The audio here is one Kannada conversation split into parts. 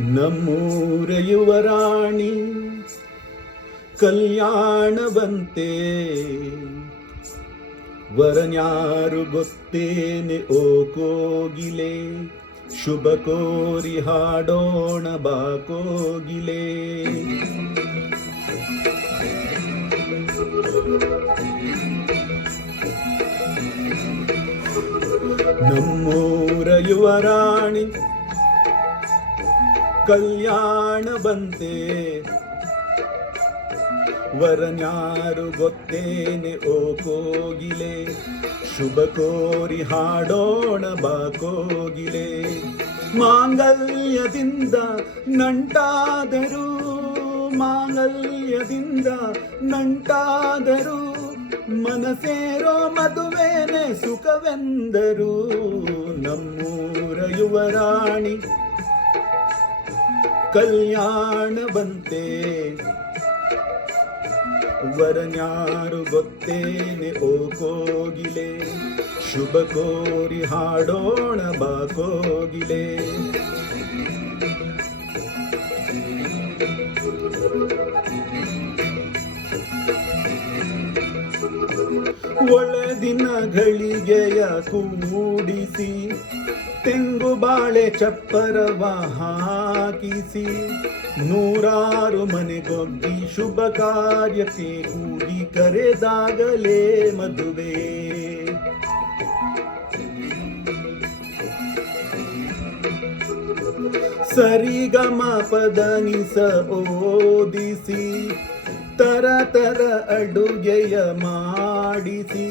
ನಮ್ಮೂರ ಯುವರಾಣಿ ಕಲ್ಯಾಣವಂತೆ, ವರನ್ಯಾರು ಗೊತ್ತೇನೆ ಓ ಕೋಗಿಲೆ, ಶುಭ ಕೋರಿ ಹಾಡೋಣ ಬಾ ಕೋಗಿಲೆ. ನಮ್ಮೂರ ಯುವರಾಣಿ ಕಲ್ಯಾಣ ಬಂತೆ, ವರನ್ಯಾರು ಗೊತ್ತೇನೆ ಓ ಕೋಗಿಲೆ, ಶುಭ ಕೋರಿ ಹಾಡೋಣ ಬಾ ಕೋಗಿಲೆ. ಮಾಂಗಲ್ಯದಿಂದ ನಂಟಾದರು, ಮಾಂಗಲ್ಯದಿಂದ ನಂಟಾದರು, ಮನಸೇರೋ ಮದುವೆನೆ ಸುಖವೆಂದರು. ನಮ್ಮೂರ ಯುವರಾಣಿ ಕಲ್ಯಾಣ ಬಂತೆ, ವರನ್ಯಾರು ಗೊತ್ತೇನೆ ಓ ಕೋಗಿಲೆ, ಶುಭ ಕೋರಿ ಹಾಡೋಣ ಬಾ ಕೋಗಿಲೆ. ಒಳದಿನ ಘಳಿಗೆಯ ಕೂಡಿಸಿ, ತೆಂಗು ಬಾಳೆ ಚಪ್ಪರವ ಹಾಕಿಸಿ, ನೂರಾರು ಮನೆಗೊಗ್ಗಿ ಶುಭ ಕಾರ್ಯಕ್ಕೆ ಕೂಡಿ ಕರೆದಾಗಲೇ ಮದುವೆ. ಸರಿಗಮ ಪದನಿಸ ಓದಿಸಿ, ತರ ತರ ಅಡುಗೆಯ ಮಾಡಿಸಿ,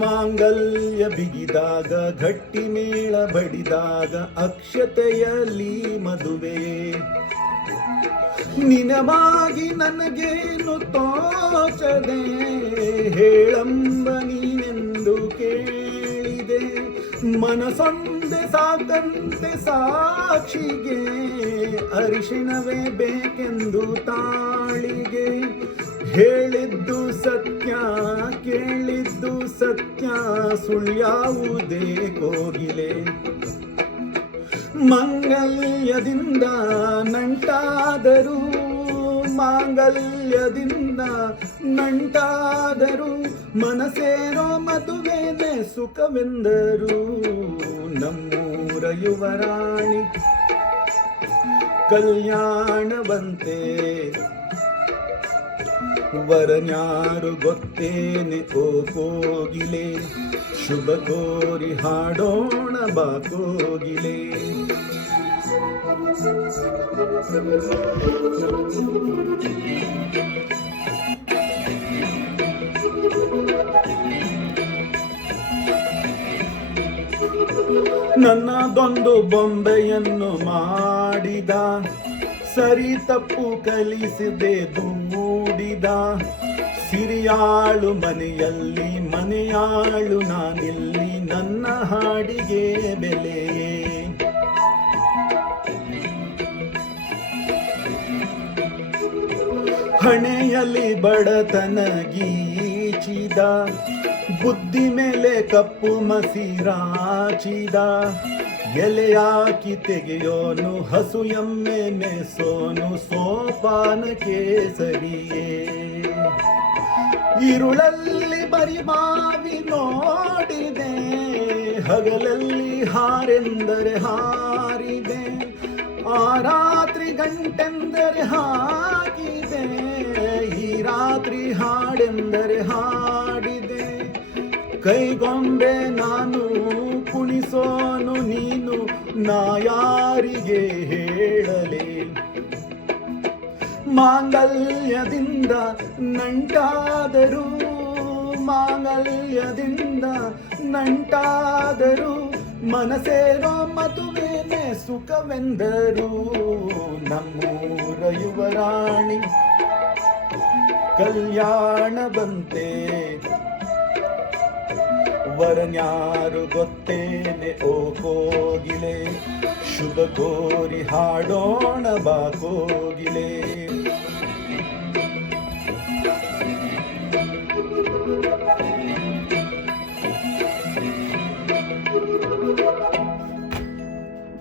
ಮಾಂಗಲ್ಯ ಬಿಗಿದಾಗ ಗಟ್ಟಿ ಮೇಳ ಬಡಿದಾಗ ಅಕ್ಷತೆಯಲ್ಲಿ ಮದುವೆ. ನಿನವಾಗಿ ನನಗೇನು ತೋಚದೆ, ಹೇಳಂಬ ನೀನೆಂದು ಕೇಳಿದೆ, ಮನಸೊಂದೆ ಸಾಕಂತೆ ಸಾಕ್ಷಿಗೆ, ಅರಿಶಿಣವೇ ಬೇಕೆಂದು ತಾಳಿಗೆ. ಹೇಳಿದ್ದು ಸತ್ಯ ಕೇಳಿದ್ದು ಸತ್ಯ, ಸುಳ್ಯಾವುದೇ ಕೋಗಿಲೆ. ಮಾಂಗಲ್ಯದಿಂದ ನಂಟಾದರು, ಮಾಂಗಲ್ಯದಿಂದ ನಂಟಾದರು, ಮನಸೇರೋ ಮದುವೆನೆ ಸುಖವೆಂದರು. ನಮ್ಮೂರ ಯುವರಾಣಿ ಕಲ್ಯಾಣವಂತೆ, ವರನ್ಯಾರು ಗೊತ್ತೇನೆ ಓ ಕೋಗಿಲೆ, ಶುಭ ಕೋರಿ ಹಾಡೋಣ ಬಾ ಕೋಗಿಲೆ. ನನ್ನದೊಂದು ಬೊಂಬೆಯನ್ನು ಮಾಡಿದ, ಸರಿ ತಪ್ಪು ಕಲಿಸಿದೆ ದೂಡಿದ, ಸಿರಿಯಾಳು ಮನೆಯಲ್ಲಿ ಮನೆಯಾಳು ನಾನಿಲ್ಲಿ, ನನ್ನ ಹಾಡಿಗೆ ಬೆಲೆಯೇ. ಹಣೆಯಲ್ಲಿ ಬಡತನ ಗೀಚಿದ, ಬುದ್ಧಿ ಮೇಲೆ ಕಪ್ಪು ಮಸಿರಾಚಿದ, ಎಲೆಯಾಕಿ ತೆಗೆಯೋನು ಹಸು ಎಮ್ಮೆ ಮೇಸೋನು, ಸೋಪಾನ ಕೇಸರಿಯೇ. ಇರುಳಲ್ಲಿ ಬರಿ ಬಾವಿ ನೋಡಿದೆ, ಹಗಲಲ್ಲಿ ಹಾರೆಂದರೆ ಹಾರಿದೆ, ಆ ರಾತ್ರಿ ಗಂಟೆಂದರೆ ಹಾಕಿದೆ, ಈ ರಾತ್ರಿ ಹಾಡೆಂದರೆ ಹಾಡಿದೆ. ಕೈಗೊಂಬೆ ನಾನು ಕುಣಿಸೋನು ನೀನು, ನಾ ಯಾರಿಗೆ ಹೇಳಲಿ. ಮಾಂಗಲ್ಯದಿಂದ ನಂಟಾದರು, ಮಾಂಗಲ್ಯದಿಂದ ನಂಟಾದರು, ಮನಸೇರೋ ಮದುವೆನೆ ಸುಖವೆಂದರು. ನಮ್ಮೂರ ಯುವರಾಣಿ ಕಲ್ಯಾಣ ಬಂತೆ, ವರನ್ಯಾರು ಗೊತ್ತೇನೆ ಓ ಕೋಗಿಲೆ, ಶುಭ ಕೋರಿ ಹಾಡೋಣ ಬಾ ಕೋಗಿಲೆ.